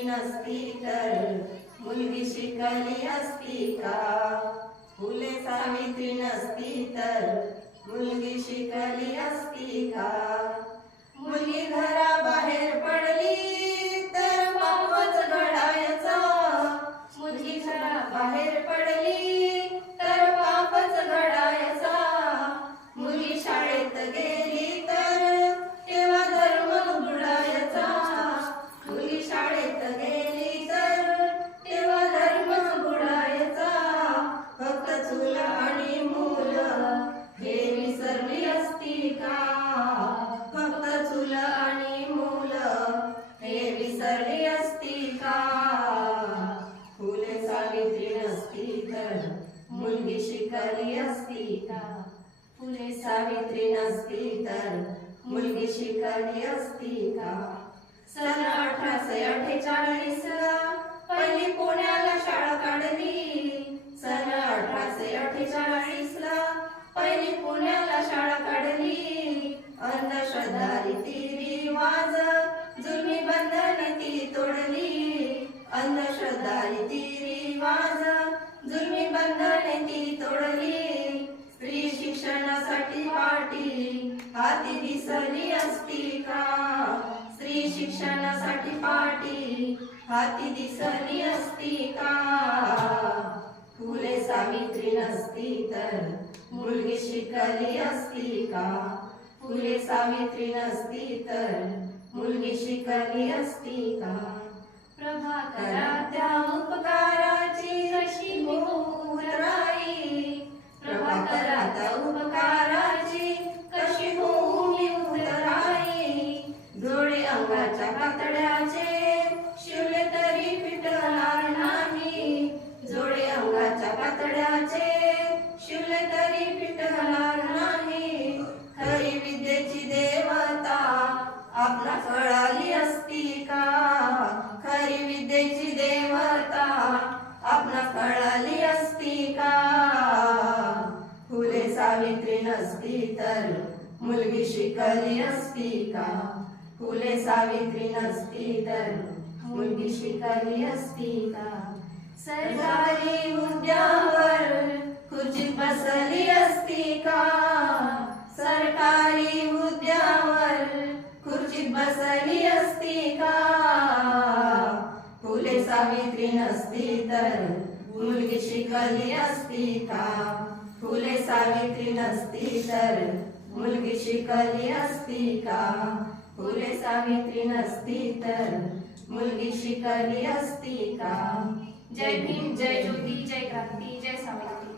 सावित्री नसती तर मुलगी शिकली असती का? फुले सावित्री नसती तर मुलगी शिकली असती का? मुलगी घराबाहेर पडली तर पापच घडायचा. मुलगी घराबाहेर पडली तर पापच घडायचा. मुलगी शाळेत गेली तर तेव्हा धर्म बुडायचा. मुलगी शाळेत गेली तर तेव्हा धर्म बुडायचा. फक्त चूल आणि मूल हे विसरली असती का? फक्त चूल आणि मूल हे विसरली असती का? फुले सावित्री नसती तर मुलगी शिकली असती का? फुले सावित्री नसती तर मुलगी शिकली असती का? सन 1848 पहिली पुण्याला शाळा काढली. सन 1848 पहिली पुण्याला शाळा काढली. अंधश्रद्धा रीतिरिवाज जुनी बंधने ती तोडली. अंधश्रद्धा रीतिरिवाज जुनी बंधने ती तोडली. स्त्री शिक्षणासाठी पाठी हाती दिसली असती का? स्त्री शिक्षणासाठी पाठी हाती दिसली असती का? फुले सावित्री नसती तर मुलगी शिकली असती का? फुले सावित्री नसती तर मुलगी शिकली असती का? प्रभाकराच्या उपकाराची कशी उतराई. प्रभाकराच्या उपकाराची कशी होऊन उतराई. जोडे अंगाच्या कातड्याचे शिवले तरी फिटणार नाही. जोडे अंगाच्या कातड्याचे शिवले तरी फिटणार नाही. खरी विद्येची देवता आपला कळाली असती का? खरी विद्येची देवता आपला कळाली असती का? फुले सावित्री नसती तर मुलगी शिकली असती का? फुले सावित्री नसती तर मुलगी शिकली असती का? सरकारी हुद्द्यावर खुर्चीत बसली असती का? सरकारी हुद्द्यावर खुर्चीत बसली असती का? फुले सावित्री नसती तर मुलगी शिकली असती का? फुले सावित्री नसती तर मुलगी शिकली असती का? फुले सावित्री नसती तर मुलगी शिकली असती का? जय भीम, जय ज्योती, जय क्रांती, जय सावित्री.